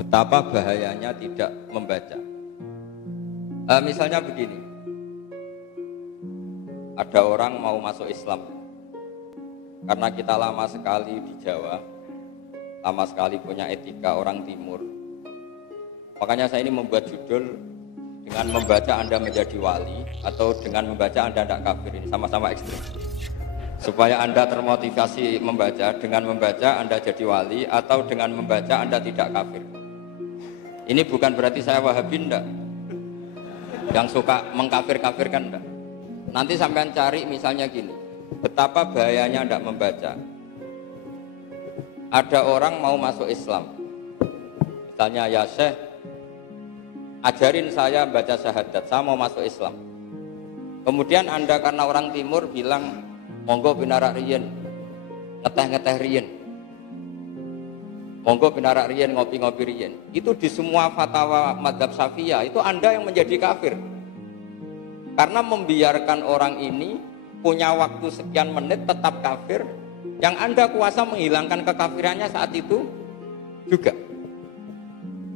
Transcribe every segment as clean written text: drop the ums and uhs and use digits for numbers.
Betapa bahayanya tidak membaca. Misalnya begini, ada orang mau masuk Islam, karena kita lama sekali di Jawa, lama sekali punya etika orang Timur. Makanya saya ini membuat judul dengan membaca Anda menjadi wali, atau dengan membaca Anda tidak kafir. Ini sama-sama ekstrim. Supaya Anda termotivasi membaca, dengan membaca Anda jadi wali, atau dengan membaca Anda tidak kafir. Ini bukan berarti saya Wahabi, enggak, yang suka mengkafir-kafirkan, enggak. Nanti sampean cari misalnya gini, betapa bahayanya enggak membaca. Ada orang mau masuk Islam, misalnya, ya Syekh, ajarin saya baca syahadat, saya mau masuk Islam. Kemudian Anda karena orang Timur bilang, monggo pinarak riyen, ngeteh-ngeteh riyen, monggo pinarak riyen, ngopi-ngopi riyen. Itu di semua fatwa madzhab Syafi'iyah itu Anda yang menjadi kafir. Karena membiarkan orang ini punya waktu sekian menit tetap kafir, yang Anda kuasa menghilangkan kekafirannya saat itu juga.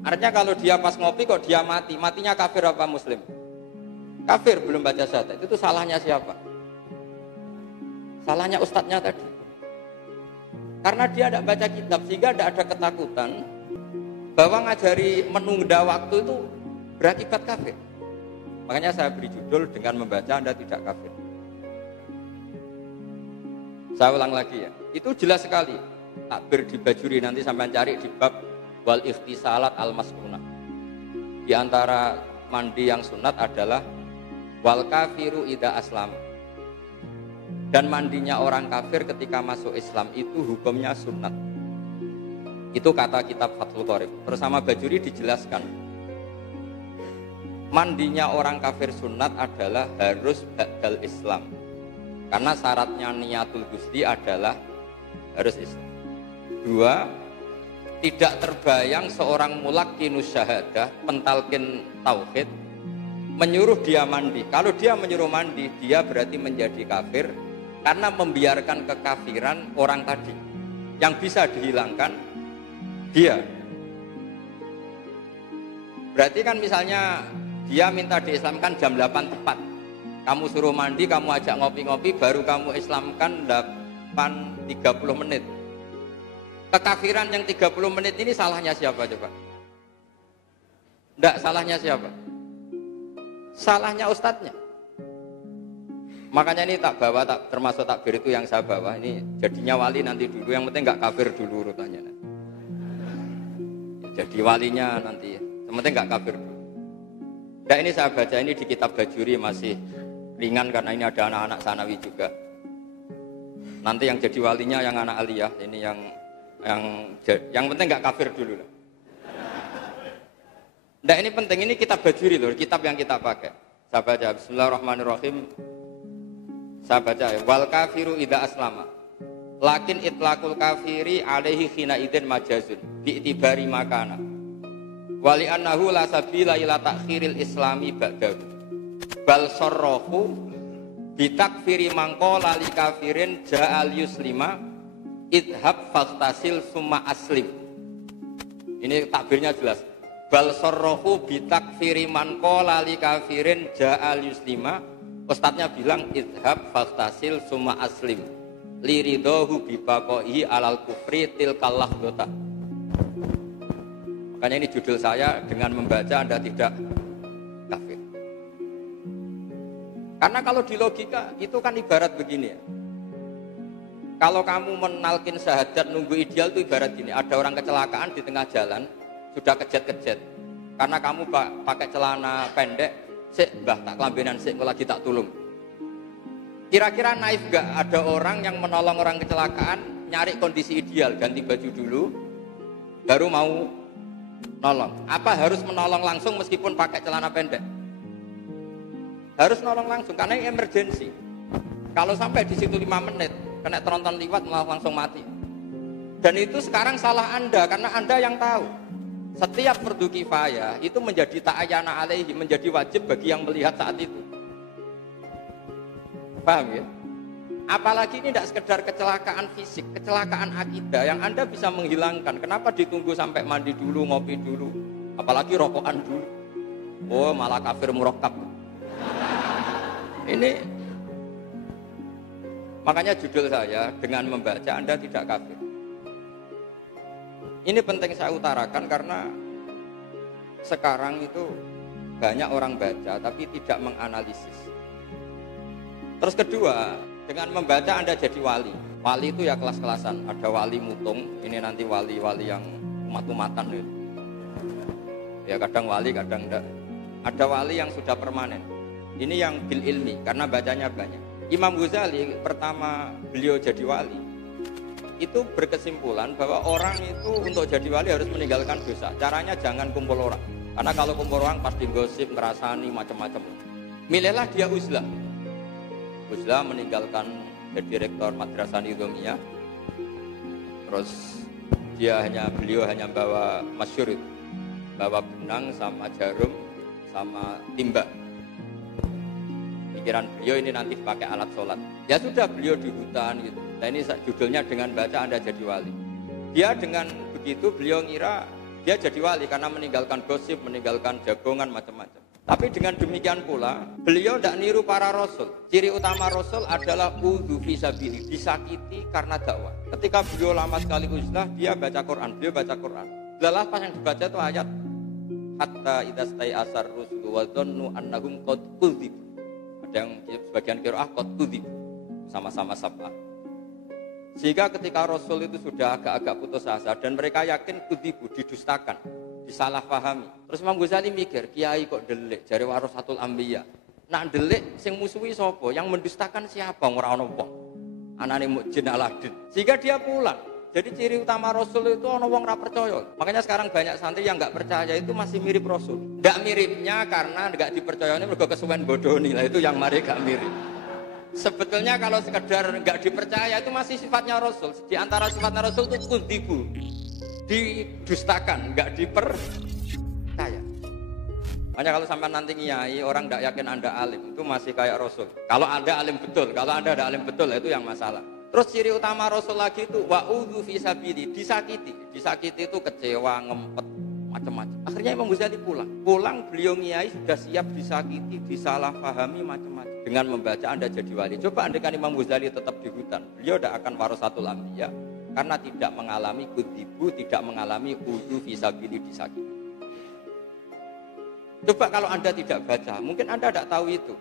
Artinya kalau dia pas ngopi kok dia mati, matinya kafir apa muslim? Kafir, belum baca syahadat. Itu salahnya siapa? Salahnya ustadznya tadi. Karena dia tidak baca kitab, sehingga tidak ada ketakutan bahwa ngajari menunda waktu itu berakibat kafir. Makanya saya beri judul dengan membaca Anda tidak kafir. Saya ulang lagi ya, itu jelas sekali. Takbir di Bajuri, nanti sampai cari di bab wal ikhtisalat al-maskunah. Di antara mandi yang sunat adalah wal kafiru idza aslam. Dan mandinya orang kafir ketika masuk Islam itu hukumnya sunat. Itu kata kitab Fathul Qorib. Bersama Bajuri dijelaskan, mandinya orang kafir sunat adalah harus ba'dal Islam. Karena syaratnya niatul gusti adalah harus Islam. 2, tidak terbayang seorang mulaqinus syahadah, pentalkin tauhid, menyuruh dia mandi. Kalau dia menyuruh mandi, dia berarti menjadi kafir karena membiarkan kekafiran orang tadi yang bisa dihilangkan dia. Berarti kan misalnya dia minta diislamkan jam 8 tepat, kamu suruh mandi, kamu ajak ngopi-ngopi, baru kamu islamkan 8.30 menit. Kekafiran yang 30 menit ini salahnya siapa coba? Enggak, salahnya siapa? Salahnya ustadznya. Makanya ini tak bawa, tak termasuk takbir itu yang saya bawa. Ini jadinya wali nanti dulu, yang penting enggak kafir dulu urutannya. Jadi walinya nanti, yang penting enggak kafir dulu. Nah, ini saya baca ini di kitab Bajuri, masih ringan karena ini ada anak-anak sanawi juga. Nanti yang jadi walinya yang anak aliyah, ini yang penting nggak kafir dulu lah. Nah, ini penting, ini kitab Bajuri loh, kitab yang kita pakai. Saya baca Bismillahirrahmanirrahim. Saya baca ya, wal kafiru idza aslama. Lakin itlaqul kafiri alaihi khina idin majazun bi itibari makana. Wali annahu la sabila ila takhiril islami ba'dahu. Bal sarrahu bi takfiri mangqala li kafirin ja'al yuslima idhab fastasil summa aslim. Ini takbirnya jelas. Bal sarrahu bi takfiri mangqala li kafirin ja'al yuslima. Ustadznya bilang idhab fastasil summa aslim. Liridahu bi baqaihi alal kufri tilkal lahdota. Makanya ini judul saya, dengan membaca Anda tidak kafir. Karena kalau di logika itu kan ibarat begini ya. Kalau kamu menalkin syahadat nunggu ideal itu ibarat gini, ada orang kecelakaan di tengah jalan, sudah kejet-kejet. Karena kamu pakai celana pendek, sik mbah tak kelambenan sik lagi tak tulung. Kira-kira naif gak ada orang yang menolong orang kecelakaan, nyari kondisi ideal, ganti baju dulu, baru mau nolong? Apa harus menolong langsung meskipun pakai celana pendek? Harus nolong langsung karena ini emergensi. Kalau sampai di situ 5 menit kena tronton liwat malah langsung mati. Dan itu sekarang salah Anda, karena Anda yang tahu. Setiap fardu kifayah itu menjadi ta'ayyana alaihi, menjadi wajib bagi yang melihat saat itu. Paham ya? Apalagi ini tidak sekedar kecelakaan fisik, kecelakaan akidah yang Anda bisa menghilangkan. Kenapa ditunggu sampai mandi dulu, ngopi dulu, apalagi rokokan dulu? Oh, malah kafir murakkab. Ini makanya judul saya, dengan membaca Anda tidak kafir. Ini penting saya utarakan karena sekarang itu banyak orang baca tapi tidak menganalisis. Terus kedua, dengan membaca Anda jadi wali. Wali itu ya kelas-kelasan. Ada wali mutung, ini nanti wali-wali yang umat-umatan itu. Ya kadang wali, kadang enggak. Ada wali yang sudah permanen. Ini yang bil ilmi, karena bacanya banyak. Imam Ghazali pertama beliau jadi wali, itu berkesimpulan bahwa orang itu untuk jadi wali harus meninggalkan dosa. Caranya jangan kumpul orang. Karena kalau kumpul orang pasti gosip, ngerasani, macam-macam. Milihlah dia uzlah. Uzlah meninggalkan jadi direktur Madrasah Nizamiyah. Terus beliau hanya bawa masyhur itu, bawa benang sama jarum sama timba. Pikiran beliau ini nanti pakai alat sholat. Ya sudah, beliau di hutan gitu. Nah ini judulnya dengan baca Anda jadi wali. Dia dengan begitu beliau ngira dia jadi wali karena meninggalkan gosip, meninggalkan jagongan macam-macam. Tapi dengan demikian pula, beliau tidak niru para rasul. Ciri utama rasul adalah udhu fisabili, disakiti karena dakwah. Ketika beliau lama sekali uzlah, dia baca Quran, Lelah pas yang dibaca itu ayat hatta idza stai'asar rusulu wa dhannu annahum qad kudzibu. Ada yang sebagian qiraah qad kudzibu. Sama-sama sabah. Sehingga ketika rasul itu sudah agak-agak putus asa dan mereka yakin kudzibu, didustakan, disalahpahami. Terus Imam Ghazali mikir, kiai kok delik, jare warasatul anbiya. Nak delik sing musuhi sapa? Yang mendustakan siapa? Ora ono wong. Anane Mukjin Aladin. Sehingga dia pulang. Jadi ciri utama Rasul itu ono wong ora percaya. Makanya sekarang banyak santri yang enggak percaya itu masih mirip Rasul. Enggak miripnya karena enggak dipercayane mergo kesuwen bodoni. Lah itu yang mari gak mirip. Sebetulnya kalau sekedar enggak dipercaya itu masih sifatnya Rasul. Di antara sifatnya Rasul itu kudzibu. Didustakan, enggak dipercaya. Makanya kalau sampai nanti ngiyai orang enggak yakin Anda alim, itu masih kayak Rasul. Kalau Anda alim betul, kalau Anda ada alim betul itu yang masalah. Terus ciri utama Rasul lagi itu wa'udhu fisabili, disakiti. Disakiti itu kecewa, ngempet, macam-macam. Akhirnya Imam Ghazali pulang beliau ngiyai sudah siap disakiti, disalahpahami macam-macam. Dengan membaca Anda jadi wali. Coba andaikan Imam Ghazali tetap di hutan, beliau tidak akan warasatul anbiya karena tidak mengalami kudzibu, tidak mengalami udhu fisabili, disakiti. Coba kalau Anda tidak baca, mungkin Anda tidak tahu itu.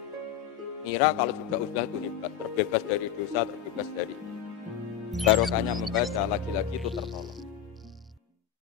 Ngira kalau sudah uzlah itu hebat, terbebas dari dosa, terbebas dari barokahnya membaca, lagi-lagi itu tertolong.